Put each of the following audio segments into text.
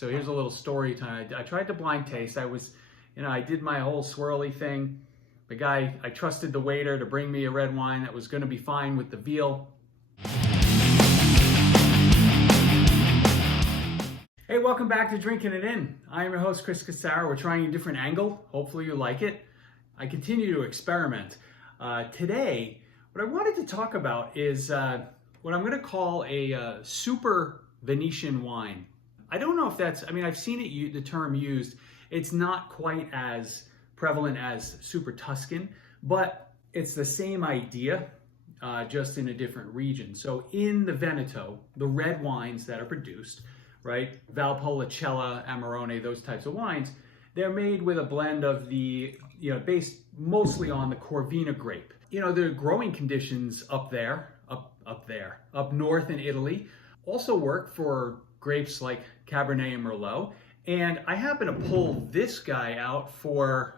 So here's a little story time. I tried to blind taste. I did my whole swirly thing. I trusted the waiter to bring me a red wine that was going to be fine with the veal. Hey, welcome back to Drinking It In. I am your host, Chris Cassara. We're trying a different angle. Hopefully you like it. I continue to experiment. Today, what I wanted to talk about is what I'm going to call a super Venetian wine. I don't know if that's, I've seen the term used. It's not quite as prevalent as super Tuscan, but it's the same idea, just in a different region. So in the Veneto, the red wines that are produced, right, Valpolicella, Amarone, those types of wines, they're made with a blend of based mostly on the Corvina grape. The growing conditions up north in Italy also work for grapes like Cabernet and Merlot. And I happen to pull this guy out for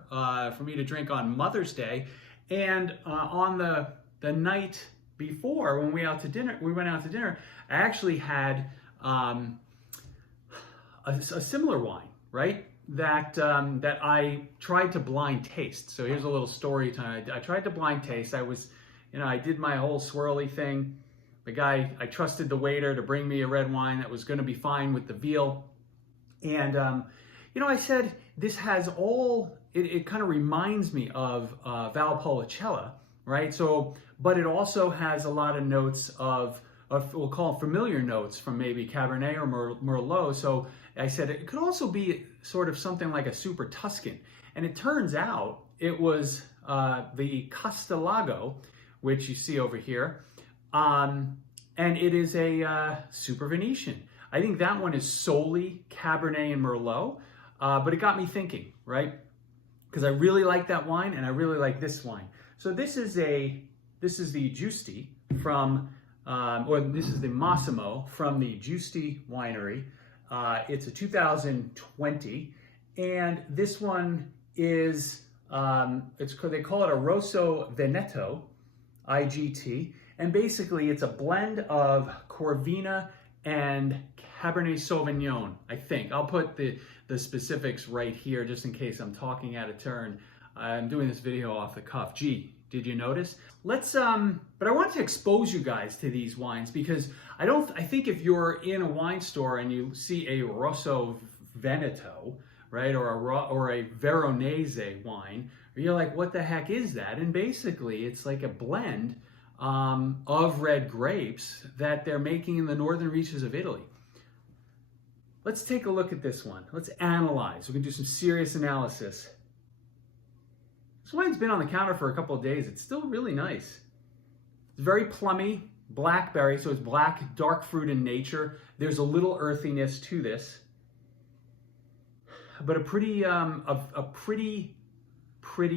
me to drink on Mother's Day. And on the night before, when we went out to dinner, I actually had a similar wine, right? That I tried to blind taste. So here's a little story time. I tried to blind taste. I did my whole swirly thing. I trusted the waiter to bring me a red wine that was going to be fine with the veal. And, I said, this has it kind of reminds me of Valpolicella, right? So, but it also has a lot of notes of we'll call familiar notes from maybe Cabernet or Merlot. So I said, it could also be sort of something like a super Tuscan. And it turns out it was the Castellago, which you see over here. And it is a super Venetian. I think that one is solely Cabernet and Merlot, but it got me thinking, right? Because I really like that wine and I really like this wine. So this is the Giusti from, this is the Massimo from the Giusti winery. It's a 2020, and this one is, they call it a Rosso Veneto, IGT, and basically it's a blend of Corvina and Cabernet Sauvignon, I think. I'll put the specifics right here just in case I'm talking out of turn. I'm doing this video off the cuff. Gee, did you notice? But I want to expose you guys to these wines because I think if you're in a wine store and you see a Rosso Veneto, right, or a Veronese wine, you're like, what the heck is that? And basically it's like a blend of red grapes that they're making in the northern reaches of Italy. Let's take a look at this one. Let's analyze. We can do some serious analysis. This wine's been on the counter for a couple of days. It's still really nice. It's very plummy, blackberry, so it's black, dark fruit in nature. There's a little earthiness to this, but a pretty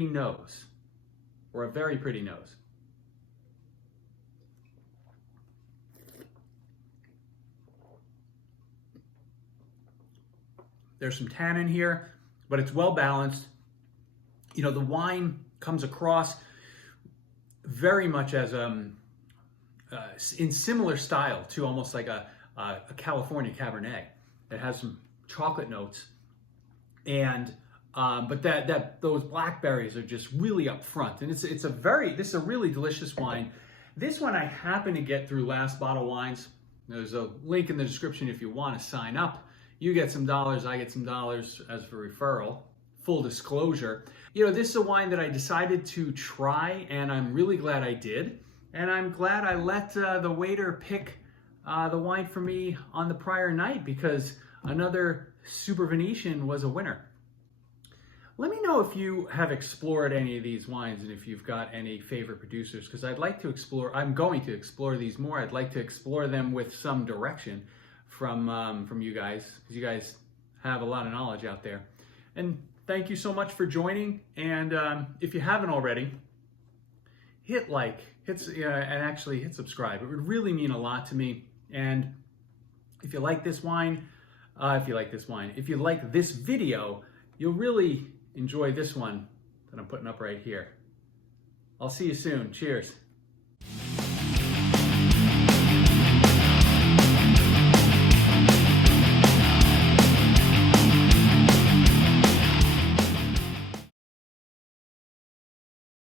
nose, or a very pretty nose. There's some tannin here, but it's well balanced. The wine comes across very much as in similar style to almost like a California Cabernet. It has some chocolate notes, and but those blackberries are just really up front, and this is a really delicious wine. This one I happen to get through Last Bottle Wines. There's a link in the description if you want to sign up. You get some dollars, I get some dollars as a referral. Full disclosure. This is a wine that I decided to try, and I'm really glad I did. And I'm glad I let the waiter pick the wine for me on the prior night because another Super Venetian was a winner. Let me know if you have explored any of these wines and if you've got any favorite producers, because I'd like to explore, I'm going to explore these more. I'd like to explore them with some direction from you guys, because you guys have a lot of knowledge out there. And thank you so much for joining. And if you haven't already, hit like, and actually hit subscribe. It would really mean a lot to me. And if you like this wine, if you like this video, you'll really enjoy this one that I'm putting up right here. I'll see you soon. Cheers.